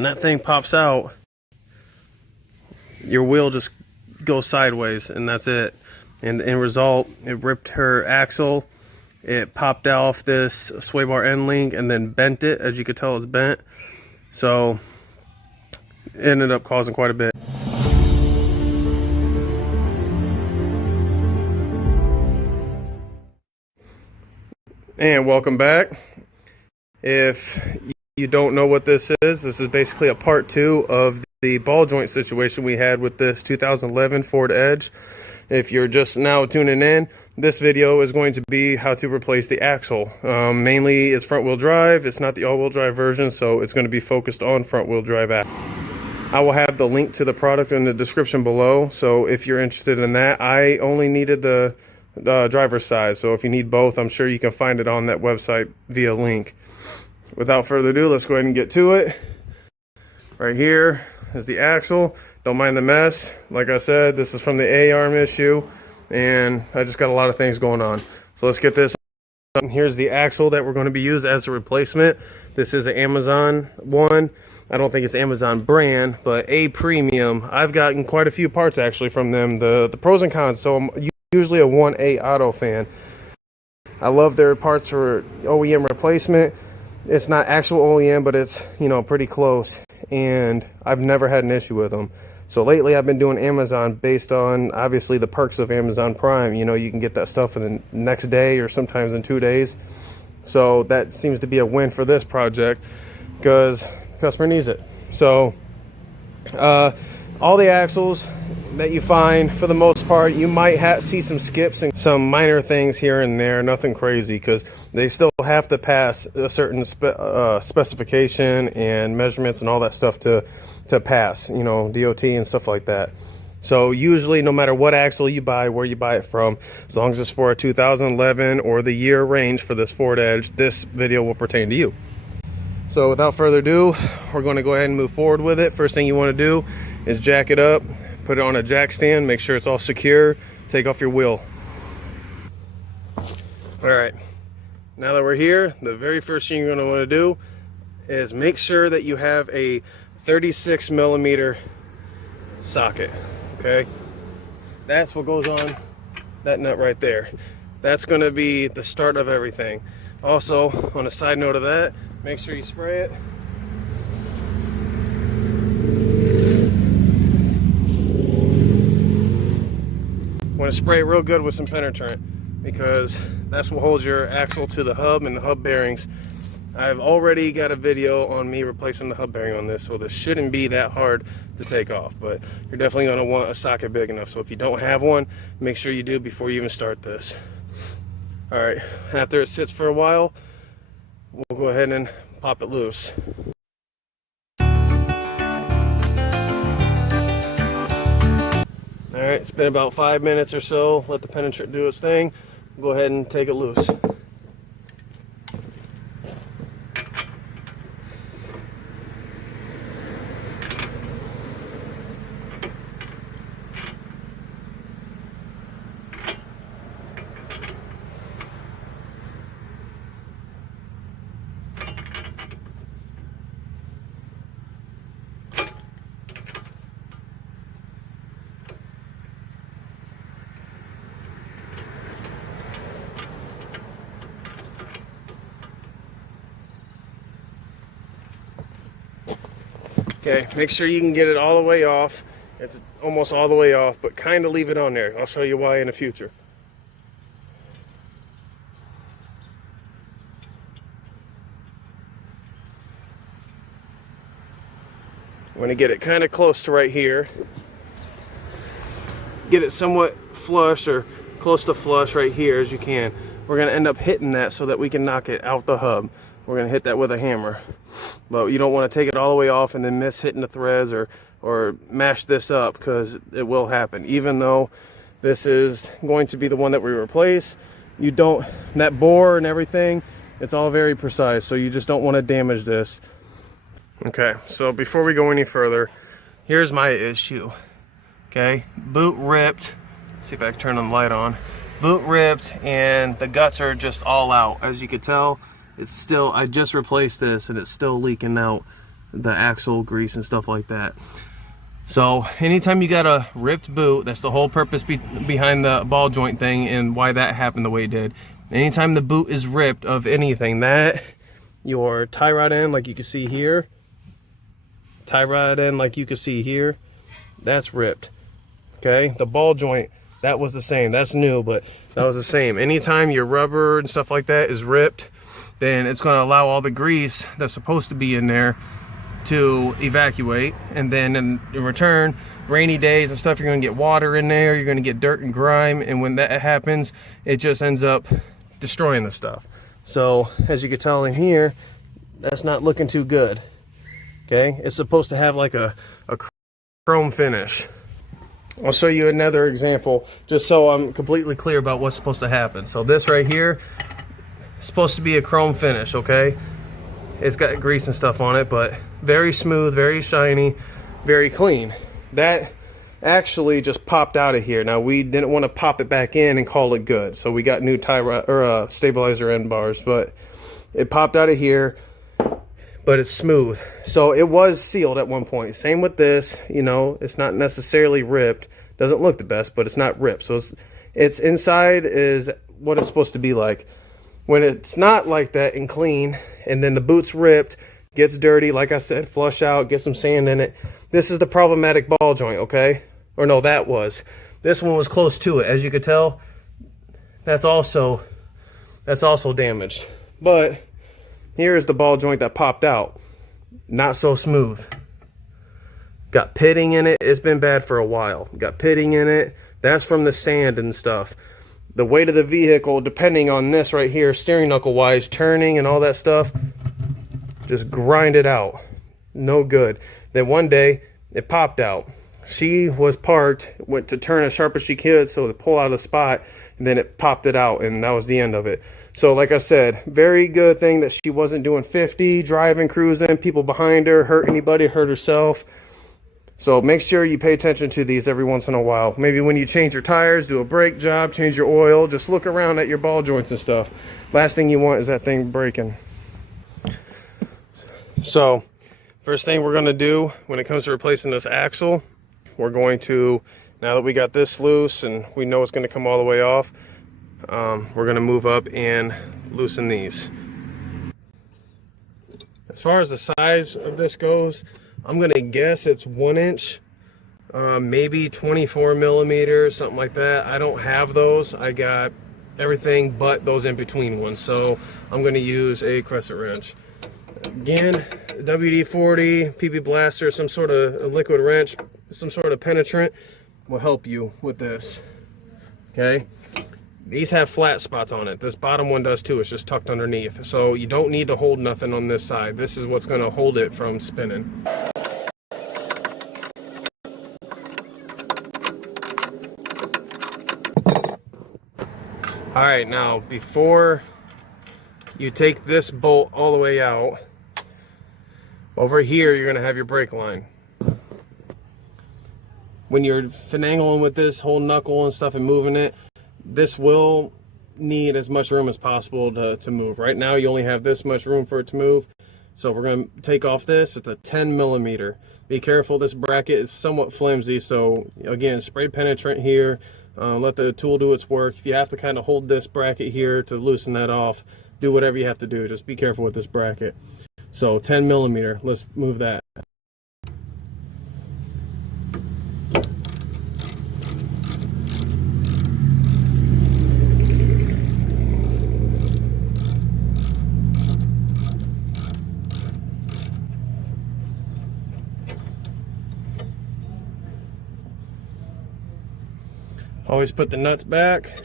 when that thing pops out, your wheel just goes sideways, and that's it. And the end result, it ripped her axle, it popped off this sway bar end link, and then bent it. As you could tell, it's bent. So it ended up causing quite a bit. And welcome back. If you don't know what this is basically a part 2 of the ball joint situation we had with this 2011 Ford Edge. If you're just now tuning in, this video is going to be how to replace the axle. Mainly it's front wheel drive. It's not the all wheel drive version, so it's going to be focused on front wheel drive axle. I will have the link to the product in the description below, so if you're interested in that. I only needed the driver's side, so if you need both, I'm sure you can find it on that website via link. Without further ado, let's go ahead and get to it. Right here is the axle. Don't mind the mess. Like I said, this is from the A-arm issue, and I just got a lot of things going on. So let's get this. Here's the axle that we're going to be used as a replacement. This is an Amazon one. I don't think it's Amazon brand, but A Premium. I've gotten quite a few parts actually from them. The pros and cons. So I'm usually a 1A Auto fan. I love their parts for OEM replacement. It's not actual OEM, but it's, you know, pretty close, and I've never had an issue with them. So lately I've been doing Amazon based on obviously the perks of Amazon Prime. You know, you can get that stuff in the next day or sometimes in 2 days. So that seems to be a win for this project because the customer needs it. So all the axles that you find, for the most part, you might see some skips and some minor things here and there, nothing crazy, because they still have to pass a certain specification and measurements and all that stuff to pass, you know, DOT and stuff like that. So usually, no matter what axle you buy, where you buy it from, as long as it's for a 2011 or the year range for this Ford Edge, this video will pertain to you. So without further ado, we're going to go ahead and move forward with it. First thing you want to do is jack it up, put it on a jack stand, make sure it's all secure, take off your wheel. All right, now that we're here, the very first thing you're going to want to do is make sure that you have a 36 millimeter socket. Okay, that's what goes on that nut right there. That's going to be the start of everything. Also, on a side note of that, make sure you spray it. Want to spray it real good with some penetrant, because that's what holds your axle to the hub and the hub bearings. I've already got a video on me replacing the hub bearing on this, so this shouldn't be that hard to take off, but you're definitely going to want a socket big enough. So if you don't have one, make sure you do before you even start this. All right, after it sits for a while, we'll go ahead and pop it loose. All right, it's been about 5 minutes or so. Let the penetrant do its thing. Go ahead and take it loose. Okay, make sure you can get it all the way off. It's almost all the way off, but kind of leave it on there. I'll show you why in the future. I'm going to get it kind of close to right here. Get it somewhat flush or close to flush right here as you can. We're going to end up hitting that so that we can knock it out the hub. We're going to hit that with a hammer. But you don't want to take it all the way off and then miss hitting the threads or mash this up, because it will happen. Even though this is going to be the one that we replace, you don't, that bore and everything, it's all very precise, so you just don't want to damage this. Okay, so before we go any further, here's my issue. Okay, boot ripped. See if I can turn the light on. Boot ripped and the guts are just all out. As you can tell, it's still, I just replaced this and it's still leaking out the axle grease and stuff like that. So anytime you got a ripped boot, that's the whole purpose behind the ball joint thing and why that happened the way it did. Anytime the boot is ripped of anything, that your tie rod end, like you can see here, tie rod end like you can see here, that's ripped. Okay, the ball joint, that was the same. That's new, but that was the same. Anytime your rubber and stuff like that is ripped, then it's going to allow all the grease that's supposed to be in there to evacuate, and then in return, rainy days and stuff, you're going to get water in there, you're going to get dirt and grime, and when that happens, it just ends up destroying the stuff. So as you can tell in here, that's not looking too good. Okay, it's supposed to have like a chrome finish. I'll show you another example just so I'm completely clear about what's supposed to happen. So this right here is supposed to be a chrome finish. Okay, it's got grease and stuff on it, but very smooth, very shiny, very clean. That actually just popped out of here. Now we didn't want to pop it back in and call it good, so we got new tie rod or stabilizer end bars, but it popped out of here, but it's smooth. So it was sealed at one point. Same with this, you know, it's not necessarily ripped. Doesn't look the best, but it's not ripped. So it's inside is what it's supposed to be like. When it's not like that and clean, and then the boot's ripped, gets dirty, like I said, flush out, get some sand in it. This is the problematic ball joint, okay? Or no, that was. This one was close to it. As you could tell, that's also damaged. But here is the ball joint that popped out. Not so smooth. Got pitting in it. It's been bad for a while. Got pitting in it. That's from the sand and stuff. The weight of the vehicle, depending on this right here, steering knuckle wise, turning and all that stuff, just grind it out. No good. Then one day it popped out. She was parked, went to turn as sharp as she could so to pull out of the spot, and then it popped it out, and that was the end of it. So like I said, very good thing that she wasn't doing 50, driving, cruising, people behind her, hurt anybody, hurt herself. So make sure you pay attention to these every once in a while. Maybe when you change your tires, do a brake job, change your oil, just look around at your ball joints and stuff. Last thing you want is that thing breaking. So first thing we're going to do when it comes to replacing this axle, we're going to, now that we got this loose and we know it's going to come all the way off, we're going to move up and loosen these. As far as the size of this goes, I'm going to guess it's 1 inch, maybe 24 millimeters, something like that. I don't have those. I got everything but those in between ones. So I'm going to use a crescent wrench. Again, WD-40, PB Blaster, some sort of liquid wrench, some sort of penetrant will help you with this. Okay, these have flat spots on it. This bottom one does too. It's just tucked underneath, so you don't need to hold nothing on this side. This is what's going to hold it from spinning. All right, now before you take this bolt all the way out, over here you're going to have your brake line. When you're finagling with this whole knuckle and stuff and moving it, this will need as much room as possible to move. Right now you only have this much room for it to move, so we're going to take off this. It's a 10 millimeter. Be careful, this bracket is somewhat flimsy, so again, spray penetrant here. Let the tool do its work. If you have to kind of hold this bracket here to loosen that off, do whatever you have to do. Just be careful with this bracket. So 10 millimeter, let's move that. Always put the nuts back,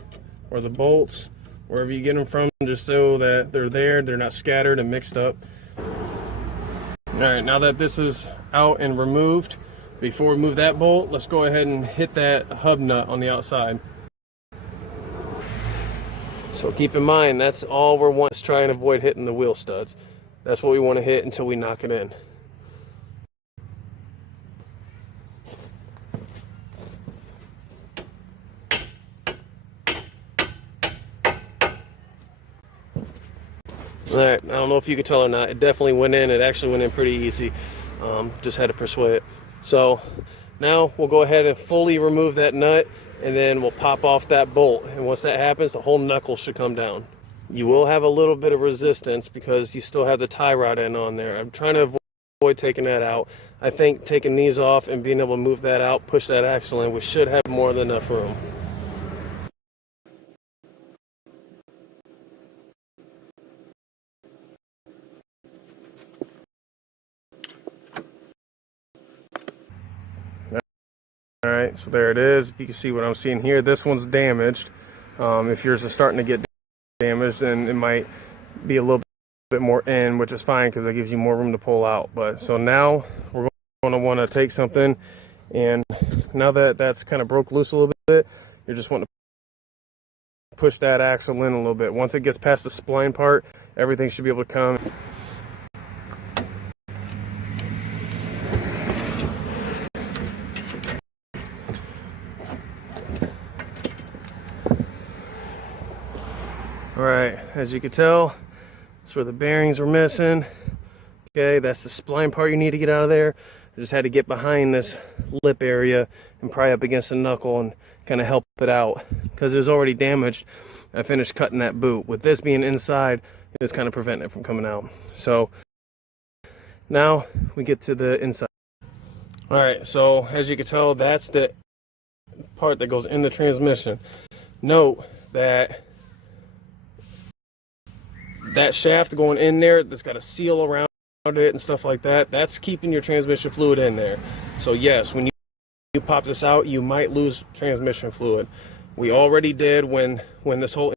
or the bolts, wherever you get them from, just so that they're there, they're not scattered and mixed up. Alright, now that this is out and removed, before we move that bolt, let's go ahead and hit that hub nut on the outside. So keep in mind, that's all we're wanting to try and avoid hitting the wheel studs. That's what we want to hit until we knock it in. Alright, I don't know if you could tell or not, it definitely went in. It actually went in pretty easy. Just had to persuade it. So now we'll go ahead and fully remove that nut, and then we'll pop off that bolt. And once that happens, the whole knuckle should come down. You will have a little bit of resistance because you still have the tie rod end on there. I'm trying to avoid taking that out. I think taking these off and being able to move that out, push that axle in, we should have more than enough room. All right, so there it is. If you can see what I'm seeing here, this one's damaged. If yours is starting to get damaged, then it might be a little bit more in, which is fine because it gives you more room to pull out. But so now we're going to want to take something, and now that that's kind of broke loose a little bit, you're just wanting to push that axle in a little bit. Once it gets past the spline part, everything should be able to come. All right, as you can tell, that's where the bearings were missing. Okay, that's the spline part you need to get out of there. I just had to get behind this lip area and pry up against the knuckle and kind of help it out because it was already damaged. I finished cutting that boot. With this being inside, it was kind of preventing it from coming out. So now we get to the inside. All right, so as you can tell, that's the part that goes in the transmission. Note that that shaft going in there that's got a seal around it and stuff like that, that's keeping your transmission fluid in there. So yes, when you pop this out, you might lose transmission fluid. We already did when this whole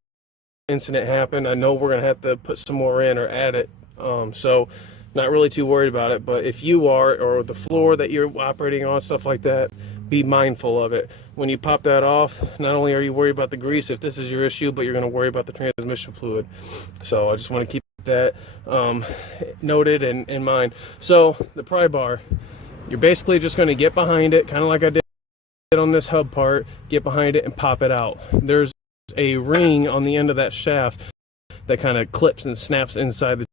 incident happened. I know we're gonna have to put some more in or add it, so not really too worried about it. But if you are, or the floor that you're operating on, stuff like that, be mindful of it. When you pop that off, not only are you worried about the grease if this is your issue, but you're going to worry about the transmission fluid. So I just want to keep that noted and in mind. So the pry bar, you're basically just going to get behind it, kind of like I did on this hub part, get behind it and pop it out. There's a ring on the end of that shaft that kind of clips and snaps inside the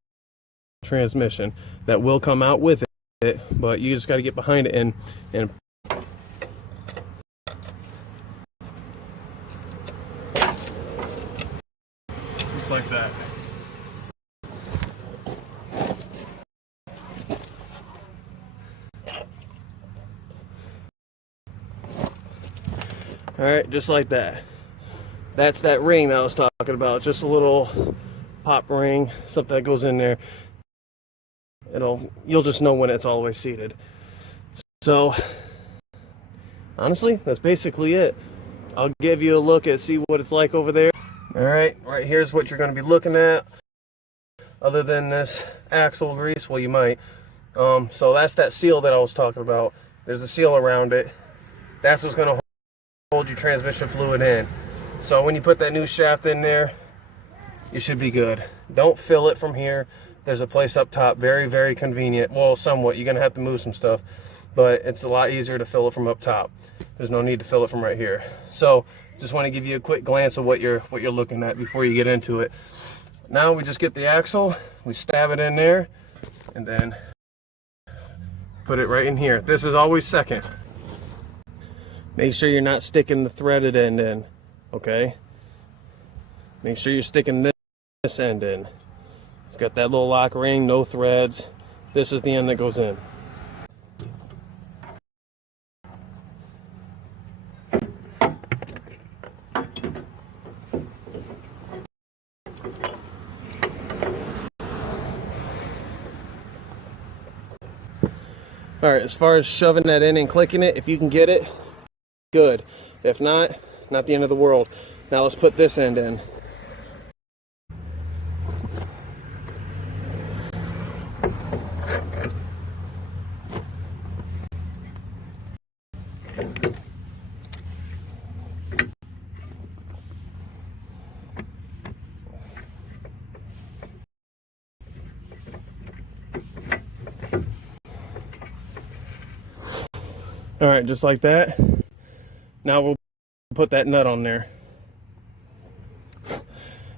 transmission that will come out with it, but you just got to get behind it and just like that. All right, just like that. That's that ring that I was talking about. Just a little pop ring, something that goes in there. You'll just know when it's all the way seated. So honestly, that's basically it. I'll give you a look at see what it's like over there. All right here's what you're going to be looking at. Other than this axle grease, well, you might. So that's that seal that I was talking about. There's a seal around it. That's what's going to hold your transmission fluid in. So when you put that new shaft in there, you should be good. Don't fill it from here. There's a place up top, very, very convenient. Well, somewhat. You're going to have to move some stuff, but it's a lot easier to fill it from up top. There's no need to fill it from right here. So just want to give you a quick glance of what you're looking at before you get into it. Now we just get the axle, we stab it in there, and then put it right in here. This is always second. Make sure you're not sticking the threaded end in, okay? Make sure you're sticking this end in. It's got that little lock ring, no threads. This is the end that goes in. All right, as far as shoving that in and clicking it, if you can get it, good. If not, not the end of the world. Now let's put this end in. All right, just like that. Now we'll put that nut on there.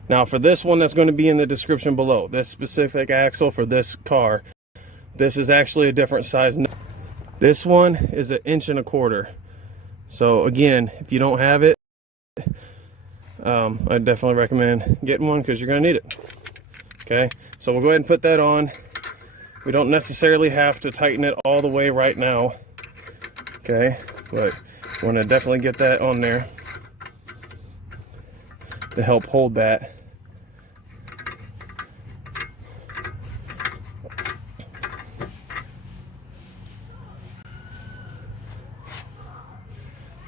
Now for this one, that's going to be in the description below. This specific axle for this car, This is actually a different size. This one is 1.25 inches. So again, if you don't have it, I definitely recommend getting one because you're going to need it. Okay, so we'll go ahead and put that on. We don't necessarily have to tighten it all the way right now. Okay, but we're going to definitely get that on there to help hold that.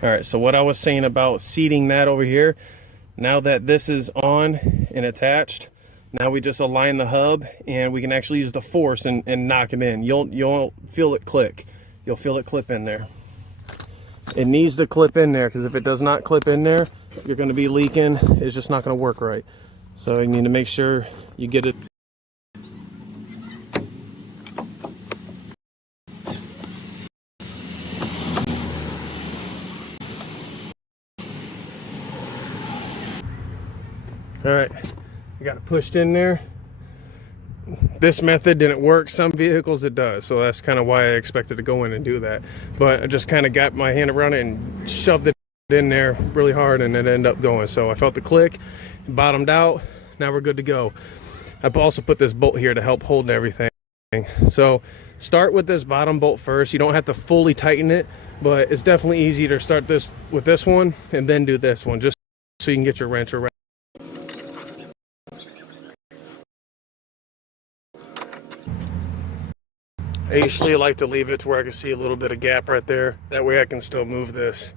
All right, so what I was saying about seating that over here, now that this is on and attached, now we just align the hub and we can actually use the force and knock it in. You'll feel it click. You'll feel it clip in there. It needs to clip in there because if it does not clip in there, you're going to be leaking. It's just not going to work right. So you need to make sure you get it. All right, you got it pushed in there. This method didn't work. Some vehicles it does, so that's kind of why I expected to go in and do that. But I just kind of got my hand around it and shoved it in there really hard, and it ended up going. So I felt the click, bottomed out. Now we're good to go. I've also put this bolt here to help hold everything. So start with this bottom bolt first. You don't have to fully tighten it, but it's definitely easy to start this with this one and then do this one, just so you can get your wrench around. I usually like to leave it to where I can see a little bit of gap right there. That way I can still move this.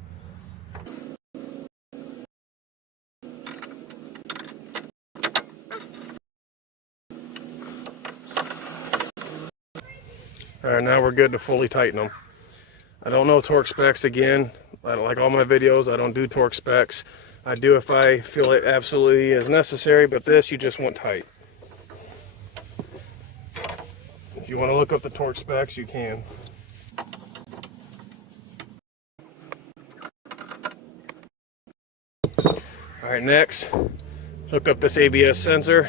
All right, now we're good to fully tighten them. I don't know torque specs again. Like all my videos, I don't do torque specs. I do if I feel it absolutely is necessary, but this you just want tight. If you want to look up the torque specs, you can. All right, next, hook up this ABS sensor.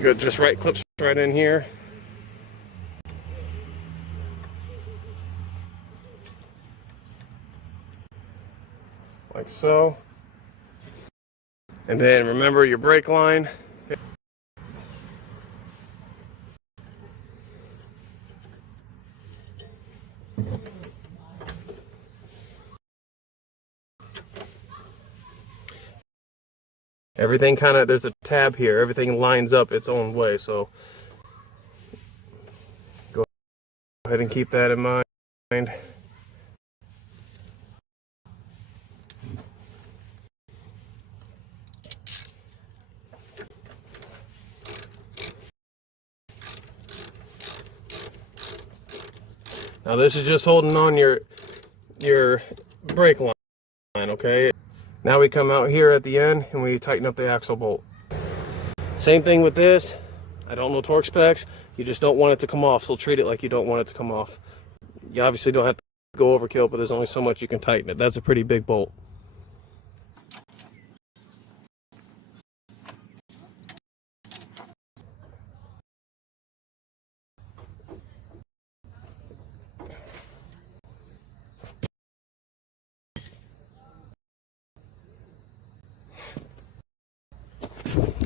Good, just right clips right in here. Like so. And then remember your brake line. Okay. Everything kind of, there's a tab here, everything lines up its own way, so go ahead and keep that in mind. Now this is just holding on your brake line, okay? Now we come out here at the end and we tighten up the axle bolt. Same thing with this. I don't know torque specs. You just don't want it to come off, so treat it like you don't want it to come off. You obviously don't have to go overkill, but there's only so much you can tighten it. That's a pretty big bolt.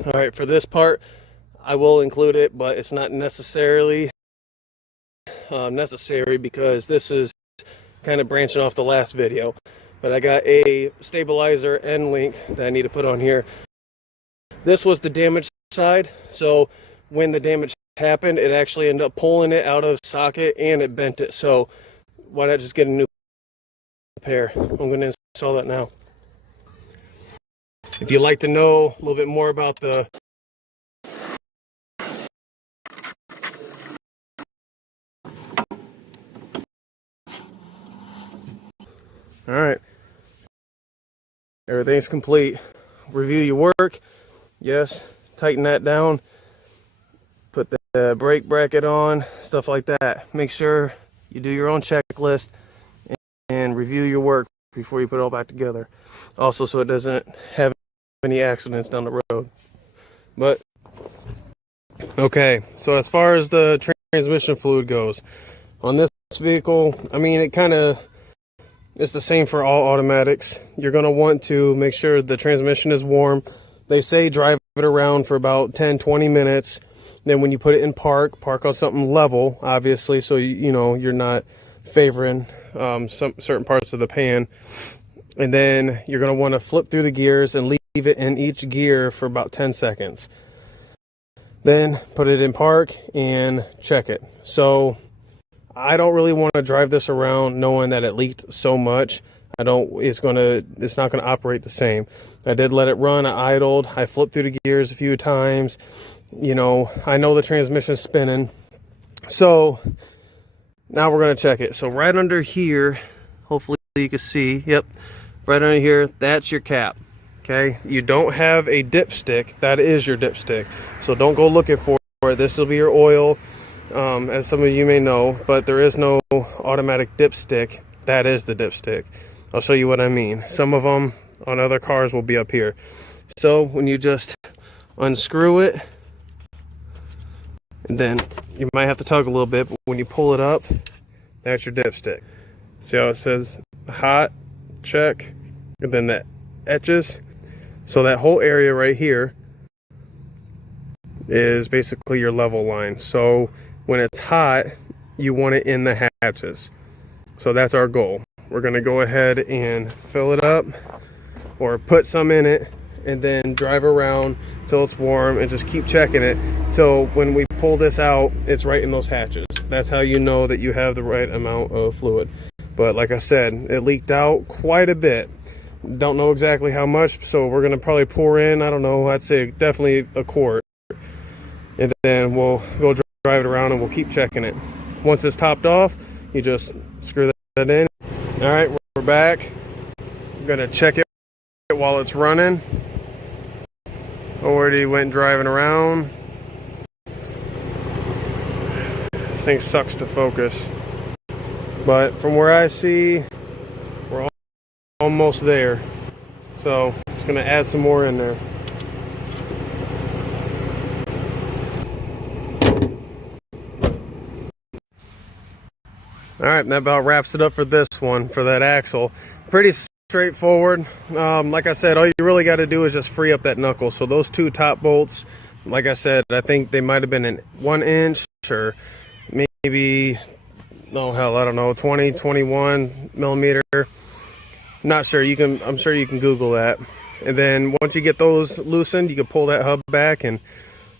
All right, for this part, I will include it, but it's not necessarily necessary because this is kind of branching off the last video. But I got a stabilizer end link that I need to put on here. This was the damaged side, so when the damage happened, it actually ended up pulling it out of socket and it bent it. So why not just get a new pair? I'm going to install that now. If you'd like to know a little bit more about the all right, everything's complete. Review your work. Yes, tighten that down. Put the brake bracket on, stuff like that. Make sure you do your own checklist and review your work before you put it all back together. Also, so it doesn't have any accidents down the road. But okay, so as far as the transmission fluid goes. On this vehicle, I mean, it's the same for all automatics. You're going to want to make sure the transmission is warm. They say drive it around for about 10-20 minutes. Then when you put it in park on something level, obviously, so you know you're not favoring some certain parts of the pan. And then you're going to want to flip through the gears and leave it in each gear for about 10 seconds. Then put it in park and check it. So I don't really want to drive this around knowing that it leaked so much. It's not gonna operate the same. I did let it run, I idled, I flipped through the gears a few times. You know, I know the transmission's spinning. So now we're gonna check it. So right under here, hopefully you can see, yep, right under here, that's your cap. Okay, you don't have a dipstick, that is your dipstick. So don't go looking for it. This will be your oil. As some of you may know, but there is no automatic dipstick. That is the dipstick. I'll show you what I mean. Some of them on other cars will be up here. So when you just unscrew it, and then you might have to tug a little bit, but when you pull it up, that's your dipstick. See how it says hot, check, and then that etches. So that whole area right here is basically your level line. So when it's hot, you want it in the hatches. So that's our goal. We're going to go ahead and fill it up or put some in it and then drive around till it's warm and just keep checking it. So when we pull this out, it's right in those hatches. That's how you know that you have the right amount of fluid. But like I said, it leaked out quite a bit. Don't know exactly how much, so we're going to probably pour in, I don't know, I'd say definitely a quart. And then we'll go drive it around and we'll keep checking it. Once it's topped off, you just screw that in. All right, we're back. I'm gonna check it while it's running. Already went driving around. This thing sucks to focus, but from where I see, we're almost there. So just gonna add some more in there. All right, and that about wraps it up for this one, for that axle. Pretty straightforward. Like I said, all you really got to do is just free up that knuckle. So those two top bolts, like I said, I think they might have been in 1 inch or maybe, oh hell, I don't know, 20, 21 millimeter. Not sure. I'm sure you can Google that. And then once you get those loosened, you can pull that hub back and,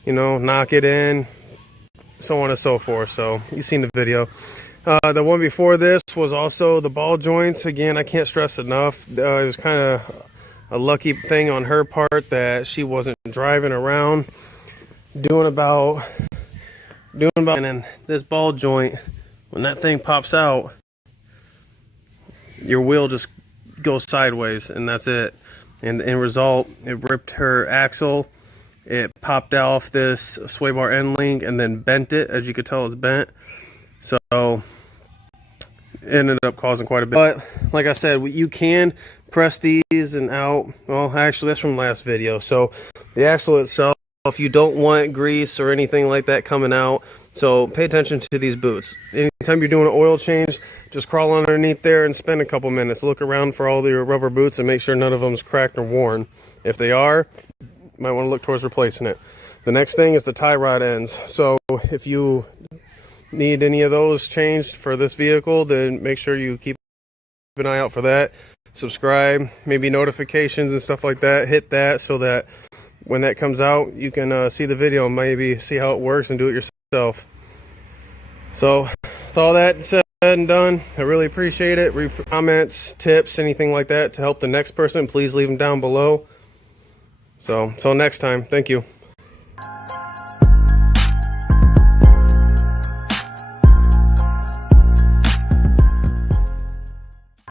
you know, knock it in, so on and so forth. So you've seen the video. The one before this was also the ball joints. Again, I can't stress enough. It was kind of a lucky thing on her part that she wasn't driving around doing about, and then this ball joint, when that thing pops out, your wheel just goes sideways and that's it. And the end result, it ripped her axle. It popped off this sway bar end link and then bent it. As you could tell, it's bent. So it ended up causing quite a bit. But like I said, you can press these and out. Well, actually, that's from last video. So the axle itself, if you don't want grease or anything like that coming out, so pay attention to these boots. Anytime you're doing an oil change, just crawl underneath there and spend a couple minutes. Look around for all your rubber boots and make sure none of them's cracked or worn. If they are, you might want to look towards replacing it. The next thing is the tie rod ends. So if you need any of those changed for this vehicle, then make sure you keep an eye out for that. Subscribe, maybe notifications and stuff like that. Hit that so that when that comes out, you can see the video and maybe see how it works and do it yourself. So with all that said and done, I really appreciate it. Comments, tips, anything like that to help the next person, please leave them down below. So until next time, thank you.